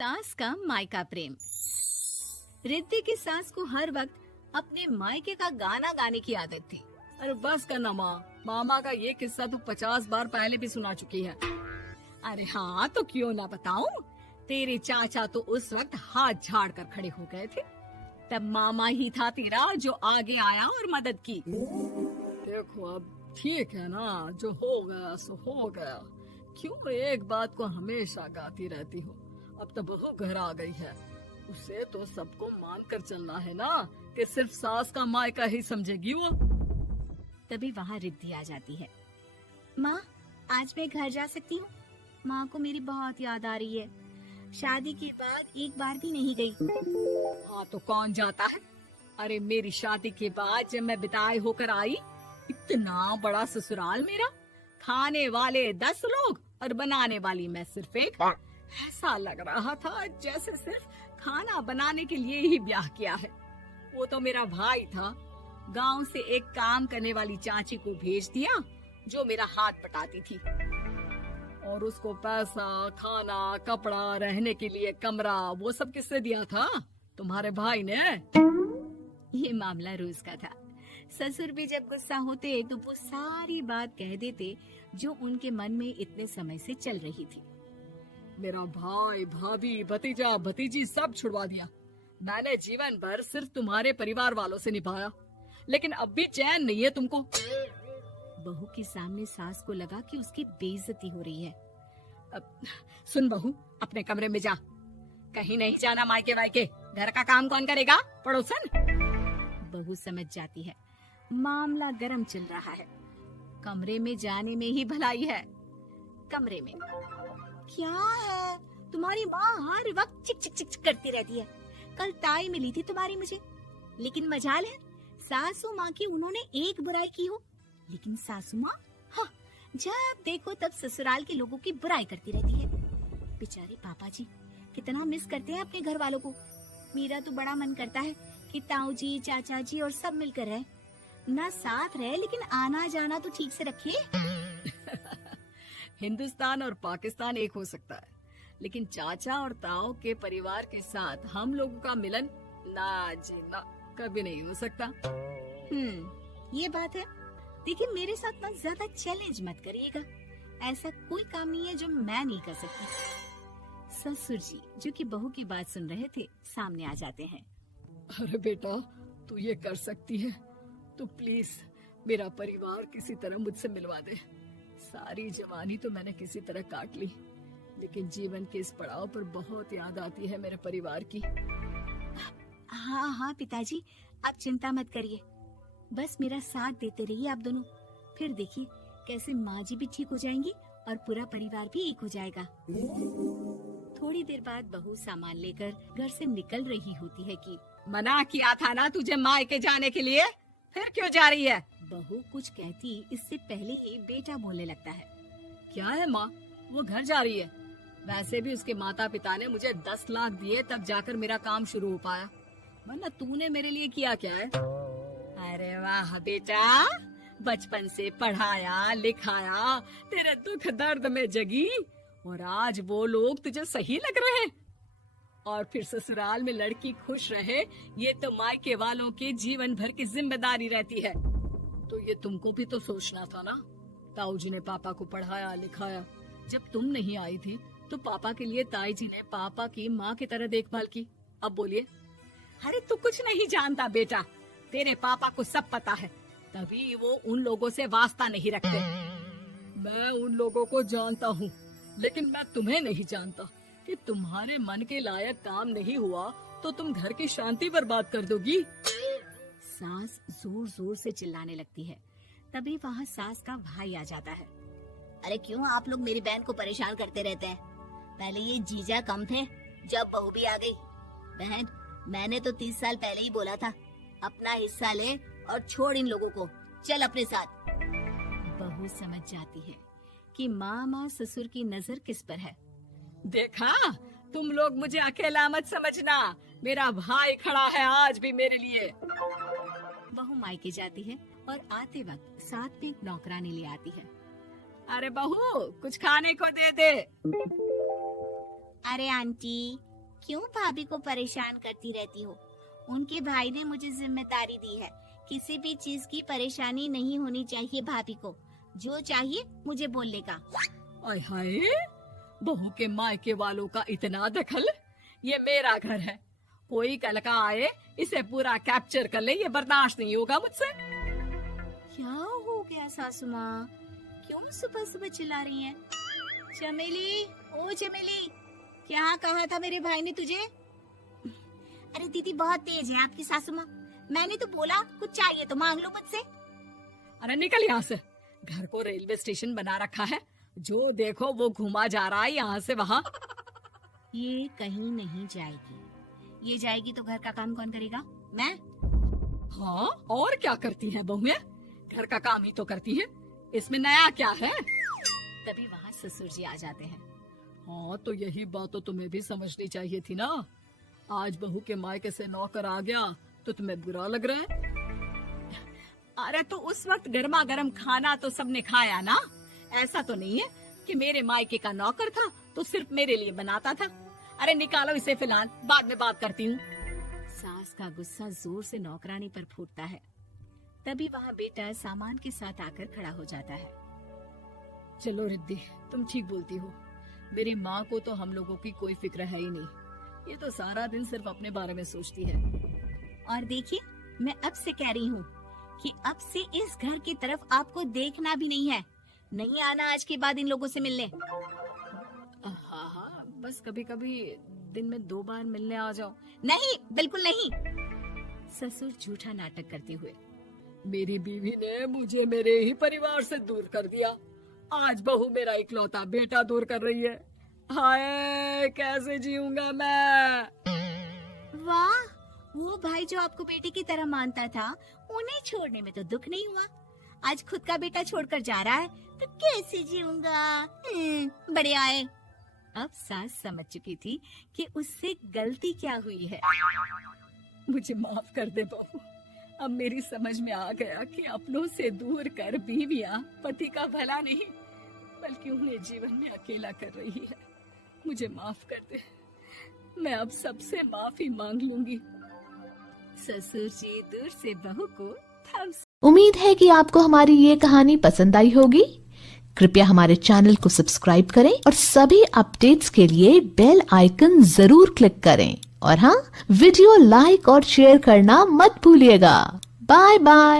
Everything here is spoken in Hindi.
सास का मायका प्रेम। रिद्धि की सास को हर वक्त अपने मायके का गाना गाने की आदत थी। अरे बस करना माँ, मामा का ये किस्सा तू 50 बार पहले भी सुना चुकी है। अरे हाँ, तो क्यों ना बताऊं। तेरे चाचा तो उस वक्त हाथ झाड़ कर खड़े हो गए थे। तब मामा ही था तेरा जो आगे आया और मदद की। देखो अब ठीक है ना, जो हो गया सो हो गया। क्यों एक बात को हमेशा गाती रहती हो। अब तो बहू घर आ गई है, उसे तो सबको मान कर चलना है ना, कि सिर्फ सास का मायका ही समझेगी वो। तभी वहाँ रिद्धि आ जाती है। माँ, आज मैं घर जा सकती हूँ? माँ को मेरी बहुत याद आ रही है। शादी के बाद एक बार भी नहीं गई। हाँ तो कौन जाता है। अरे मेरी शादी के बाद जब मैं विदाई होकर आई, इतना बड़ा ससुराल मेरा, खाने वाले 10 लोग और बनाने वाली मैं सिर्फ एक। ऐसा लग रहा था जैसे सिर्फ खाना बनाने के लिए ही ब्याह किया है। वो तो मेरा भाई था, गांव से एक काम करने वाली चाची को भेज दिया जो मेरा हाथ पटाती थी, और उसको पैसा, खाना, कपड़ा, रहने के लिए कमरा, वो सब किसने दिया था? तुम्हारे भाई ने। ये मामला रोज का था। ससुर भी जब गुस्सा होते तो वो सारी बात कह देते जो उनके मन में इतने समय से चल रही थी। मेरा भाई, भाभी, भतीजा, भतीजी सब छुड़वा दिया। मैंने जीवन भर सिर्फ तुम्हारे परिवार वालों से निभाया, लेकिन अब भी चैन नहीं है तुमको। बहू के सामने सास को लगा कि उसकी बेइज्जती हो रही है। अब सुन बहू, अपने कमरे में जा, कहीं नहीं जाना मायके वायके। घर का काम कौन करेगा? पड़ोसन। बहू समझ जाती है मामला गर्म चल रहा है। कमरे में जाने में ही भलाई है। कमरे में क्या है? तुम्हारी माँ हर वक्त चिक चिक चिक करती रहती है। कल ताई मिली थी तुम्हारी मुझे, लेकिन मजाल है सासू माँ की उन्होंने एक बुराई की हो, लेकिन सासू माँ हाँ, जब देखो तब ससुराल के लोगों की बुराई करती रहती है। बेचारे पापा जी कितना मिस करते हैं अपने घर वालों को। मेरा तो बड़ा मन करता है कि ताऊ जी, चाचा जी और सब मिलकर रहे, ना साथ रहे लेकिन आना जाना तो ठीक से रखे। हिंदुस्तान और पाकिस्तान एक हो सकता है, लेकिन चाचा और ताऊ के परिवार के साथ हम लोगों का मिलन ना जी ना, कभी नहीं हो सकता। ये बात है। देखिए, मेरे साथ ना ज्यादा चैलेंज मत करिएगा। ऐसा कोई काम नहीं है जो मैं नहीं कर सकती। ससुर जी जो कि बहू की बात सुन रहे थे, सामने आ जाते हैं। अरे बेटा, तू ये कर सकती है तो प्लीज मेरा परिवार किसी तरह मुझसे मिलवा दे। सारी जवानी तो मैंने किसी तरह काट ली, लेकिन जीवन के इस पड़ाव पर बहुत याद आती है मेरे परिवार की। हाँ हाँ पिताजी, आप चिंता मत करिए, बस मेरा साथ देते रहिए आप दोनों। फिर देखिए कैसे माँ जी भी ठीक हो जाएंगी और पूरा परिवार भी एक हो जाएगा। थोड़ी देर बाद बहू सामान लेकर घर से निकल रही होती है कि मना किया था ना तुझे मायके जाने के लिए, फिर क्यों जा रही है? बहू कुछ कहती इससे पहले ही बेटा बोलने लगता है। क्या है माँ, वो घर जा रही है। वैसे भी उसके माता पिता ने मुझे 10 लाख दिए तब जाकर मेरा काम शुरू हो पाया, वरना तूने मेरे लिए किया क्या है? अरे वाह बेटा, बचपन से पढ़ाया लिखाया, तेरे दुख दर्द में जगी, और आज वो लोग तुझे सही लग रहे हैं। और फिर ससुराल में लड़की खुश रहे, ये तो मायके वालों की जीवन भर की जिम्मेदारी रहती है। तो ये तुमको भी तो सोचना था ना। ताऊ जी ने पापा को पढ़ाया लिखाया, जब तुम नहीं आई थी तो पापा के लिए ताई जी ने पापा की माँ की तरह देखभाल की। अब बोलिए। अरे तू कुछ नहीं जानता बेटा, तेरे पापा को सब पता है, तभी वो उन लोगों से वास्ता नहीं रखते। मैं उन लोगों को जानता हूँ, लेकिन मैं तुम्हें नहीं जानता कि तुम्हारे मन के लायक काम नहीं हुआ तो तुम घर की शांति बर्बाद कर दोगी। सास जोर जोर से चिल्लाने लगती है। तभी वहाँ सास का भाई आ जाता है। अरे क्यों आप लोग मेरी बहन को परेशान करते रहते हैं? पहले ये जीजा कम थे, जब बहू भी आ गई। बहन, मैंने तो 30 साल पहले ही बोला था, अपना हिस्सा ले और छोड़ इन लोगों को, चल अपने साथ। बहू समझ जाती है कि मामा ससुर की नजर किस पर है। देखा, तुम लोग मुझे अकेला मत समझना, मेरा भाई खड़ा है आज भी मेरे लिए। बहू मायके जाती है और आते वक्त साथ में एक नौकरानी ले आती है। अरे बहू, कुछ खाने को दे दे। अरे आंटी, क्यों भाभी को परेशान करती रहती हो? उनके भाई ने मुझे जिम्मेदारी दी है, किसी भी चीज की परेशानी नहीं होनी चाहिए भाभी को। जो चाहिए मुझे बोलने का। आय हाय, बहू के मायके वालों का इतना दखल। ये मेरा घर है, कोई कल का आए इसे पूरा कैप्चर कर ले, ये बर्दाश्त नहीं होगा मुझसे। क्या हो गया सासू माँ, क्यों सुबह सुबह चिल्ला रही हैं? चमेली, ओ चमेली, क्या कहा था मेरे भाई ने तुझे? अरे दीदी बहुत तेज है आपकी सासू माँ, मैंने तो बोला कुछ चाहिए तो मांग लो मुझसे। अरे निकल यहाँ से, घर को रेलवे स्टेशन बना रखा है, जो देखो वो घुमा जा रहा है यहाँ से वहाँ। ये कहीं नहीं जाएगी, ये जाएगी तो घर का काम कौन करेगा? मैं। हाँ, और क्या करती है बहुएं? घर का काम ही तो करती है, इसमें नया क्या है? तभी वहाँ ससुर जी आ जाते हैं। हाँ, तो यही बात तो तुम्हें भी समझनी चाहिए थी ना। आज बहू के मायके से नौकर आ गया तो तुम्हें बुरा लग रहा है? अरे तो उस वक्त गर्मा गर्म खाना तो सबने खाया ना। ऐसा तो नहीं है कि मेरे मायके का नौकर था तो सिर्फ मेरे लिए बनाता था। अरे निकालो इसे फिलहाल, बाद में बात करती हूँ। सास का गुस्सा जोर से नौकरानी पर फूटता है। तभी वहाँ बेटा सामान के साथ आकर खड़ा हो जाता है। चलो रिद्धि, तुम ठीक बोलती हो। मेरी माँ को तो हम लोगों की कोई फिक्र है ही नहीं, ये तो सारा दिन सिर्फ अपने बारे में सोचती है। और देखिए, मैं अब से कह रही हूँ कि अब से इस घर की तरफ आपको देखना भी नहीं है, नहीं आना आज के बाद इन लोगों से मिलने। हाँ, बस कभी कभी दिन में 2 बार मिलने आ जाओ। नहीं, बिल्कुल नहीं। ससुर झूठा नाटक करते हुए। मेरी बीवी ने मुझे मेरे ही परिवार से दूर कर दिया, आज बहू मेरा इकलौता बेटा दूर कर रही है। हाय, कैसे जीऊंगा मैं? वाह, वो भाई जो आपको बेटे की तरह मानता था, उन्हें छोड़ने में तो दुख नहीं हुआ। आज खुद का बेटा छोड़कर जा रहा है तो कैसे जीऊंगा? बड़े आए। अब सास समझ चुकी थी कि उससे गलती क्या हुई है। मुझे माफ कर दे बहू, अब मेरी समझ में आ गया कि अपनों से दूर कर बीवियां पति का भला नहीं बल्कि उन्हें जीवन में अकेला कर रही है। मुझे माफ कर दे, मैं अब सबसे माफी मांग लूंगी। ससुर जी दूर से बहू को थम्स। उम्मीद है कि आपको हमारी ये कहानी पसंद आई होगी। कृपया हमारे चैनल को सब्सक्राइब करें और सभी अपडेट्स के लिए बेल आइकन जरूर क्लिक करें। और हाँ, वीडियो लाइक और शेयर करना मत भूलिएगा। Bye bye.